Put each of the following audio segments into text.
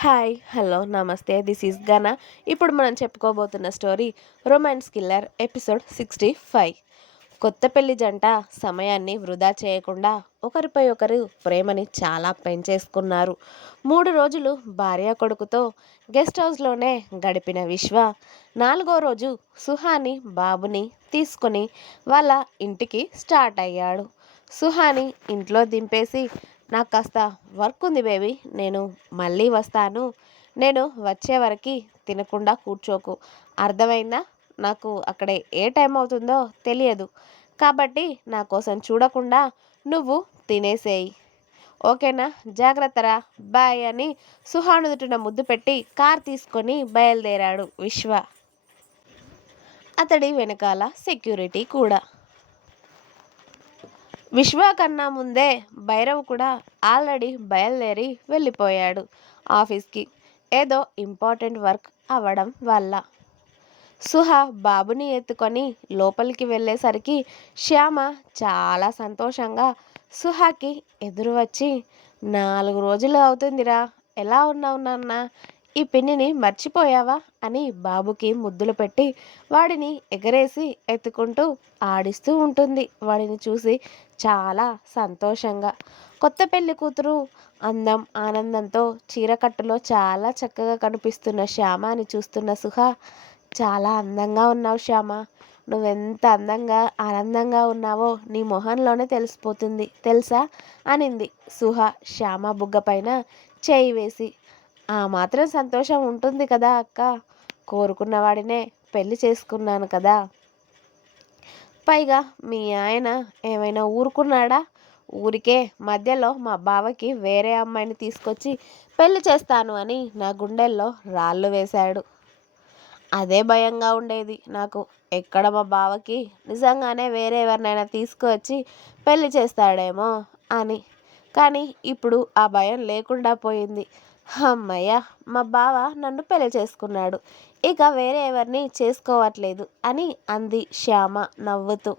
Hi hello నమస్తే this is Gana ఇప్పుడు మనం చెప్పుకోబోతున్న story romance killer episode sixty five కొత్త పెళ్ళి జంట సమయాన్ని వృధా చేయకుండా ఒకరిపై ఒకరు ప్రేమని చాలా పెంచేసుకున్నారు. మూడు రోజులు భార్య కొడుకుతో గెస్ట్ హౌస్లోనే గడిపిన విశ్వ నాలుగో రోజు సుహాని బాబుని తీసుకొని వాళ్ళ ఇంటికి స్టార్ట్ అయ్యాడు. సుహాని ఇంట్లో దింపేసి నాకు కాస్త వర్క్ ఉంది బేబీ నేను మళ్ళీ వస్తాను. నేను వచ్చే వరకు తినకుండా కూర్చోకు. అర్థమైందా? నాకు అక్కడ ఏ టైం అవుతుందో తెలియదు. కాబట్టి నా కోసం చూడకుండా నువ్వు తినేసేయి. ఓకేనా? జాగ్రత్తరా. బాయ్ అని సుహానుదుటిన ముద్దు పెట్టి కార్ తీసుకొని బయలుదేరాడు విశ్వ. అతడి వెనకాల సెక్యూరిటీ కూడా. విశ్వ కన్నా ముందే భైరవ్ కూడా ఆల్రెడీ బయలుదేరి వెళ్ళిపోయాడు ఆఫీస్కి. ఏదో ఇంపార్టెంట్ వర్క్ అవ్వడం వల్ల. సుహ బాబుని ఎత్తుకొని లోపలికి వెళ్ళేసరికి శ్యామ చాలా సంతోషంగా సుహాకి ఎదురు వచ్చి నాలుగు రోజులు అవుతుందిరా. ఎలా ఉన్నావు నాన్న? ఈ పిన్నిని మర్చిపోయావా? అని బాబుకి ముద్దులు పెట్టి వాడిని ఎగరేసి ఎత్తుకుంటూ ఆడిస్తూ ఉంటుంది. వాడిని చూసి చాలా సంతోషంగా. కొత్త పెళ్ళి కూతురు అందం ఆనందంతో చీరకట్టులో చాలా చక్కగా కనిపిస్తున్న శ్యామ అని చూస్తున్న సుహ చాలా అందంగా ఉన్నావు శ్యామ. నువ్వెంత అందంగా ఆనందంగా ఉన్నావో నీ మొహంలోనే తెలిసిపోతుంది. తెలుసా? అనింది సుహ శ్యామ బుగ్గ పైన చేయి వేసి. ఆ మాత్రం సంతోషం ఉంటుంది కదా అక్క. కోరుకున్న వాడినే పెళ్ళి చేసుకున్నాను కదా. పైగా మీ ఆయన ఏమైనా ఊరుకున్నాడా? ఊరికే మధ్యలో మా బావకి వేరే అమ్మాయిని తీసుకొచ్చి పెళ్ళి చేస్తాను అని నా గుండెల్లో రాళ్ళు వేశాడు. అదే భయంగా ఉండేది నాకు. ఎక్కడ మా బావకి నిజంగానే వేరే ఎవరినైనా తీసుకువచ్చి పెళ్ళి చేస్తాడేమో అని. కానీ ఇప్పుడు ఆ భయం లేకుండా పోయింది. అమ్మయ్య మా బావ నన్ను పెళ్ళి చేసుకున్నాడు. ఇక వేరే ఎవరిని చేసుకోవట్లేదు అని అంది శ్యామ నవ్వుతూ.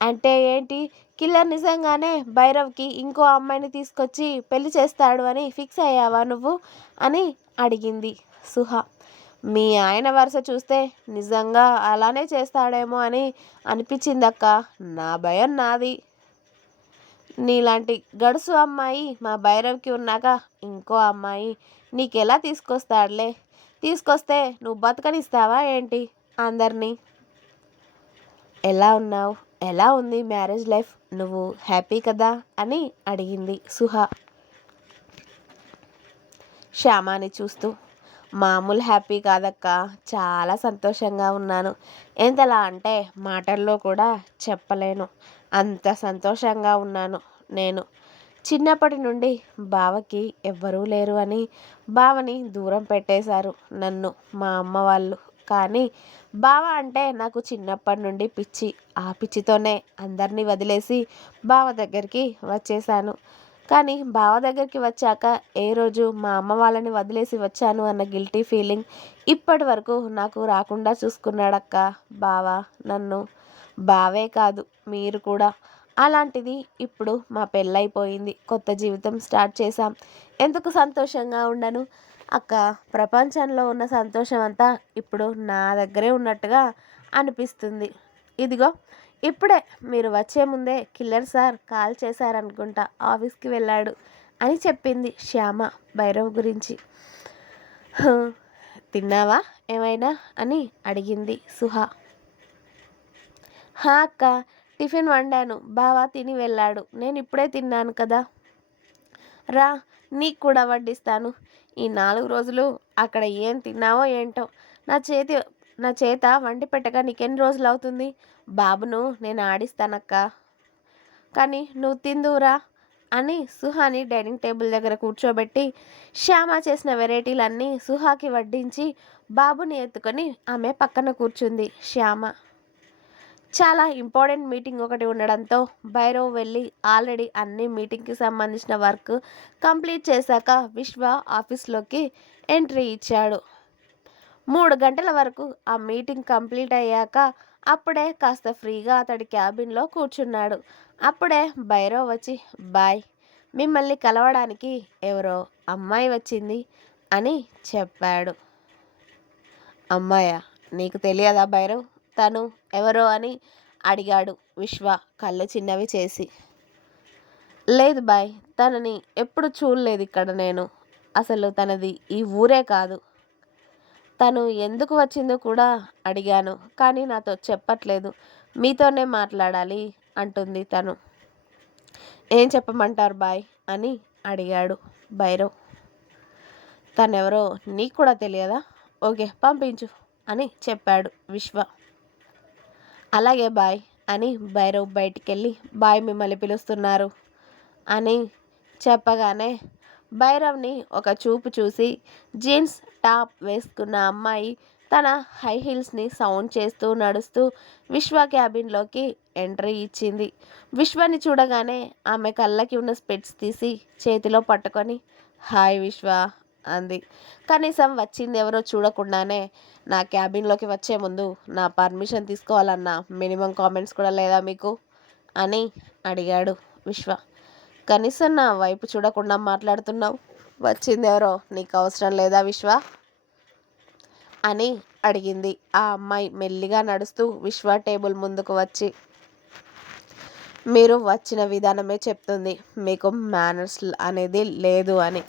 అంటే ఏంటి? కిల్లర్ నిజంగానే భైరవ్కి ఇంకో అమ్మాయిని తీసుకొచ్చి పెళ్ళి చేస్తాడు అని ఫిక్స్ అయ్యావా నువ్వు? అని అడిగింది సుహ. మీ ఆయన వరుస చూస్తే నిజంగా అలానే చేస్తాడేమో అని అనిపించిందక్క. నా భయం నాది. నీలాంటి గడుసు అమ్మాయి మా భైరవ్కి ఉన్నాక ఇంకో అమ్మాయి నీకెలా తీసుకొస్తాడులే? తీసుకొస్తే నువ్వు బతకనిస్తావా ఏంటి అందరినీ? ఎలా ఉన్నావు? ఎలా ఉంది మ్యారేజ్ లైఫ్? నువ్వు హ్యాపీ కదా? అని అడిగింది సుహ. శ్యామాని చూస్తూ మామూలు హ్యాపీ కాదక్క చాలా సంతోషంగా ఉన్నాను. ఎంతలా అంటే మాటల్లో కూడా చెప్పలేను. అంత సంతోషంగా ఉన్నాను నేను. చిన్నప్పటి నుండి బావకి ఎవ్వరూ లేరు అని బావని దూరం పెట్టేశారు నన్ను మా అమ్మ వాళ్ళు. కానీ బావ అంటే నాకు చిన్నప్పటి నుండి పిచ్చి ఆ పిచ్చితోనే అందరినీ వదిలేసి బావ దగ్గరికి వచ్చేసాను కానీ బావ దగ్గరికి వచ్చాక ఏ రోజు మా అమ్మ వాళ్ళని వదిలేసి వచ్చాను అన్న గిల్టీ ఫీలింగ్ ఇప్పటి వరకు నాకు రాకుండా చూసుకున్నాడక్క బావ. నన్ను బావే కాదు మీరు కూడా అలాంటిది ఇప్పుడు మా పెళ్ళైపోయింది. కొత్త జీవితం స్టార్ట్ చేశాం. ఎందుకు సంతోషంగా ఉండను? అక్క ప్రపంచంలో ఉన్న సంతోషం అంతా ఇప్పుడు నా దగ్గరే ఉన్నట్టుగా అనిపిస్తుంది. ఇదిగో ఇప్పుడే మీరు వచ్చే ముందే కిల్లర్ సార్ కాల్ చేశారనుకుంటా ఆఫీస్కి వెళ్ళాడు అని చెప్పింది శ్యామ భైరవ్ గురించి. తిన్నావా? ఏమైనా? అని అడిగింది సుహా. హా అక్క టిఫిన్ వండాను. బావా తిని వెళ్ళాడు. నేను ఇప్పుడే తిన్నాను కదా. రా నీకు కూడా వడ్డిస్తాను. ఈ నాలుగు రోజులు అక్కడ ఏం తిన్నావో ఏంటో. నా చేతి నా చేత వండి పెట్టగా నీకెన్ని రోజులు అవుతుంది? బాబును నేను ఆడిస్తానక్క. కానీ నువ్వు తిందువురా అని సుహాని డైనింగ్ టేబుల్ దగ్గర కూర్చోబెట్టి శ్యామ చేసిన వెరైటీలన్నీ సుహాకి వడ్డించి బాబుని ఎత్తుకొని ఆమె పక్కన కూర్చుంది. శ్యామ చాలా ఇంపార్టెంట్ మీటింగ్ ఒకటి ఉండడంతో భైరవ్ వెళ్ళి ఆల్రెడీ అన్ని మీటింగ్కి సంబంధించిన వర్క్ కంప్లీట్ చేశాక విశ్వ ఆఫీస్లోకి ఎంట్రీ ఇచ్చాడు. మూడు గంటల వరకు ఆ మీటింగ్ కంప్లీట్ అయ్యాక అప్పుడే కాస్త ఫ్రీగా అతడి క్యాబిన్లో కూర్చున్నాడు. అప్పుడే భైరవ్ వచ్చి బాయ్ మిమ్మల్ని కలవడానికి ఎవరో అమ్మాయి వచ్చింది అని చెప్పాడు. అమ్మాయ నీకు తెలియదా భైరవ్? తను ఎవరో అని అడిగాడు విశ్వ కళ్ళు చిన్నవి చేసి. లేదు బాయ్ తనని ఎప్పుడు చూడలేదు ఇక్కడ నేను. అసలు తనది ఈ ఊరే కాదు. తను ఎందుకు వచ్చిందో కూడా అడిగాను కానీ నాతో చెప్పట్లేదు. మీతోనే మాట్లాడాలి అంటుంది తను. ఏం చెప్పమంటారు బాయ్ అని అడిగాడు భైరవ్. తనెవరో నీకు కూడా తెలియదా? ఓకే పంపించు అని చెప్పాడు విశ్వ. అలాగే బాయ్ అని భైరవ్ బయటికి వెళ్ళి బాయ్ మిమ్మల్ని పిలుస్తున్నారు అని చెప్పగానే భైరవ్ని ఒక చూపు చూసి జీన్స్ టాప్ వేసుకున్న అమ్మాయి తన హై హీల్స్ని సౌండ్ చేస్తూ నడుస్తూ విశ్వ క్యాబిన్లోకి ఎంట్రీ ఇచ్చింది. విశ్వని చూడగానే ఆమె కళ్ళకి ఉన్న స్పెట్స్ తీసి చేతిలో పట్టుకొని హాయ్ విశ్వ అంది. కనీసం వచ్చింది ఎవరో చూడకుండానే నా క్యాబిన్లోకి వచ్చే ముందు నా పర్మిషన్ తీసుకోవాలన్న మినిమం కామెంట్స్ కూడా లేదా మీకు? అని అడిగాడు విశ్వ. కనీసం నా వైపు చూడకుండా మాట్లాడుతున్నావు? వచ్చింది ఎవరో? నీకు అవసరం లేదా విశ్వ? అని అడిగింది. ఆ అమ్మాయి మెల్లిగా నడుస్తూ విశ్వ టేబుల్ ముందుకు వచ్చి మీరు వచ్చిన విధానమే చెప్తుంది. మీకు మేనర్స్ అనేది లేదు అని.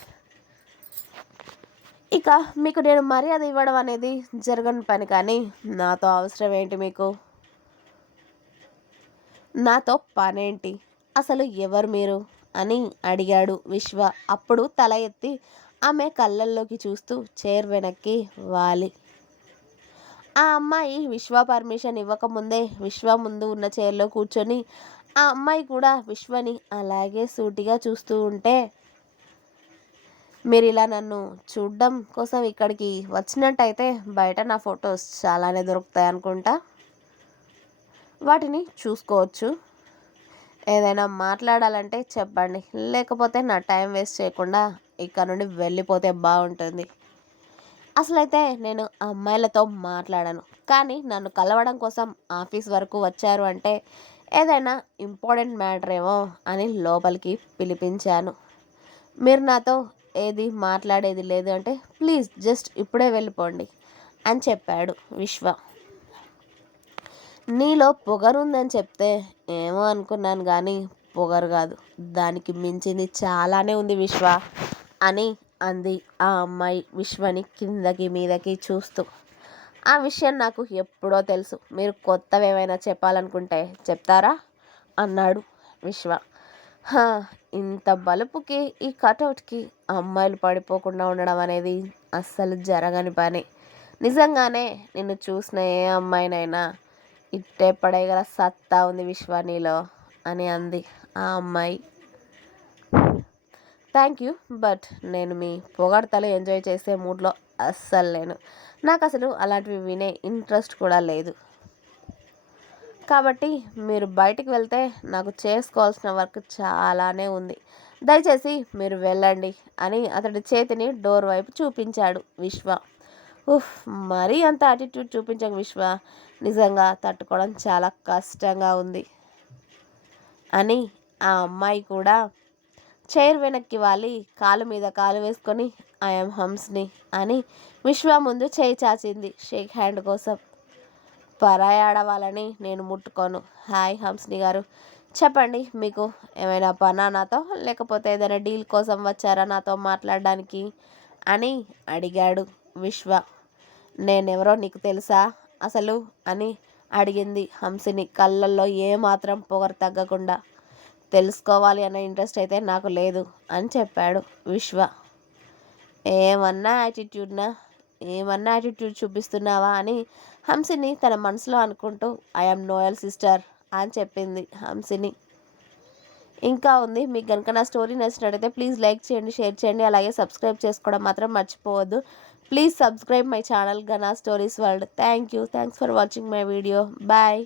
ఇక మీకు నేను మర్యాద ఇవ్వడం అనేది జరగని పని కానీ నాతో అవసరం ఏంటి మీకు? నాతో పనేంటి? అసలు ఎవరు మీరు? అని అడిగాడు విశ్వ. అప్పుడు తల ఎత్తి ఆమె కళ్ళల్లోకి చూస్తూ చైర్ వెనక్కి వాలి. ఆ అమ్మాయి విశ్వ పర్మిషన్ ఇవ్వకముందే విశ్వ ముందు ఉన్న చైర్లో కూర్చొని ఆ అమ్మాయి కూడా విశ్వని అలాగే సూటిగా చూస్తూ ఉంటే మీరు ఇలా నన్ను చూడడం కోసం ఇక్కడికి వచ్చినట్టయితే బయట నా ఫొటోస్ చాలానే దొరుకుతాయి అనుకుంటా. వాటిని చూసుకోవచ్చు. ఏదైనా మాట్లాడాలంటే చెప్పండి. లేకపోతే నా టైం వేస్ట్ చేయకుండా ఇక్కడ నుండి వెళ్ళిపోతే బాగుంటుంది. అసలైతే నేను అమ్మాయిలతో మాట్లాడను. కానీ నన్ను కలవడం కోసం ఆఫీస్ వరకు వచ్చారు అంటే ఏదైనా ఇంపార్టెంట్ మ్యాటర్ ఏమో అని లోపలికి పిలిపించాను. మీరు నాతో ఏది మాట్లాడేది లేదు అంటే ప్లీజ్ జస్ట్ ఇప్పుడే వెళ్ళిపోండి అని చెప్పాడు విశ్వ. నీలో పొగరుందని చెప్తే ఏమో అనుకున్నాను కానీ పొగరు కాదు. దానికి మించింది చాలానే ఉంది విశ్వ అని అంది ఆ అమ్మాయి విశ్వని కిందకి మీదకి చూస్తూ. ఆ విషయం నాకు ఎప్పుడో తెలుసు. మీరు కొత్తవి ఏమైనా చెప్పాలనుకుంటే చెప్తారా? అన్నాడు విశ్వ. ఇంత బలుపుకి ఈ కటౌట్కి అమ్మాయిలు పడిపోకుండా ఉండడం అనేది అస్సలు జరగని పని. నిజంగానే నిన్ను చూసిన ఏ అమ్మాయినైనా ఇట్టే పడేయగల సత్తా ఉంది విశ్వానీలో అని అంది ఆ అమ్మాయి. థ్యాంక్ యూ బట్ నేను మీ పొగడతలు ఎంజాయ్ చేసే మూడ్లో అస్సలు లేను. నాకు అసలు అలాంటివి వినే ఇంట్రెస్ట్ కూడా లేదు. కాబట్టి మీరు బయటికి వెళ్తే నాకు చేసుకోవాల్సిన వర్క్ చాలానే ఉంది. దయచేసి మీరు వెళ్ళండి అని అతడి చేతిని డోర్ వైపు చూపించాడు విశ్వ. ఉఫ్ మరీ అంత యాటిట్యూడ్ చూపించక విశ్వ. నిజంగా తట్టుకోవడం చాలా కష్టంగా ఉంది అని ఆ అమ్మాయి కూడా చైర్ వెనక్కి వాలి కాలు మీద కాలు వేసుకొని ఐఎమ్ హంస్ని అని విశ్వ ముందు చేయి చాచింది షేక్ హ్యాండ్ కోసం. పరాయి ఆడవాళ్ళని నేను ముట్టుకోను. హాయ్ హంస్ని గారు. చెప్పండి మీకు ఏమైనా పనా నాతో? లేకపోతే ఏదైనా డీల్ కోసం వచ్చారా నాతో మాట్లాడడానికి? అని అడిగాడు విశ్వ. నేనెవరో నీకు తెలుసా? అసలు అని అడిగింది హంసిని కళ్ళల్లో ఏమాత్రం పొగరు తగ్గకుండా. తెలుసుకోవాలి అన్న ఇంట్రెస్ట్ అయితే నాకు లేదు అని చెప్పాడు విశ్వ. ఏమన్నా యాటిట్యూడ్నా? ఏమన్నా యాటిట్యూడ్ చూపిస్తున్నావా అని హంసిని తన మనసులో అనుకుంటూ ఐఎమ్ నోయల్ సిస్టర్ అని చెప్పింది హంసిని. ఇంకా ఉంది. మీకు కనుక నా స్టోరీ నచ్చినట్టయితే ప్లీజ్ లైక్ చేయండి షేర్ చేయండి. అలాగే సబ్స్క్రైబ్ చేసుకోవడం మాత్రం మర్చిపోవద్దు. Please subscribe my channel Gana stories world thank you thanks for watching my video bye